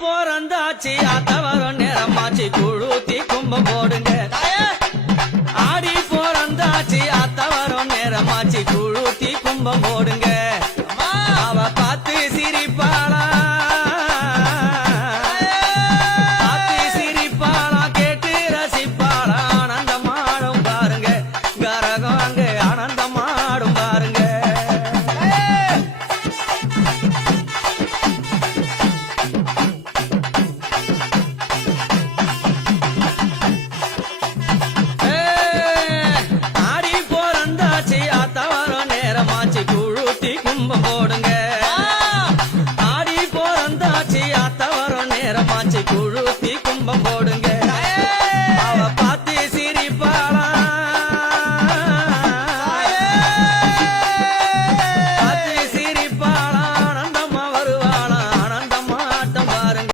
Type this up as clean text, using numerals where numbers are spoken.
போறந்தாச்சு ஆத்தவரம் நேரமாச்சு குழுத்தி கும்பம் போடுங்க ஆடி போறந்தாச்சு ஆத்தவரம் நேரமாச்சு குழுத்தி கும்பம் போடுங்க அவ பார்த்து சிரிப்பாளா பார்த்து சிரிப்பாளா கேட்டு ரசிப்பாளா ஆனந்தமாடும் பாருங்க கரகம் அங்க ஆனந்தமாடும் பாருங்க ஆடி போறந்தாச்சு ஆத்தவரம் நேரமாச்சு குழுத்தி கும்பம் போடுங்க ஆடி போறந்தாச்சு ஆத்தவரம் நேரமாச்சு குழுத்தி கும்பம் போடுங்க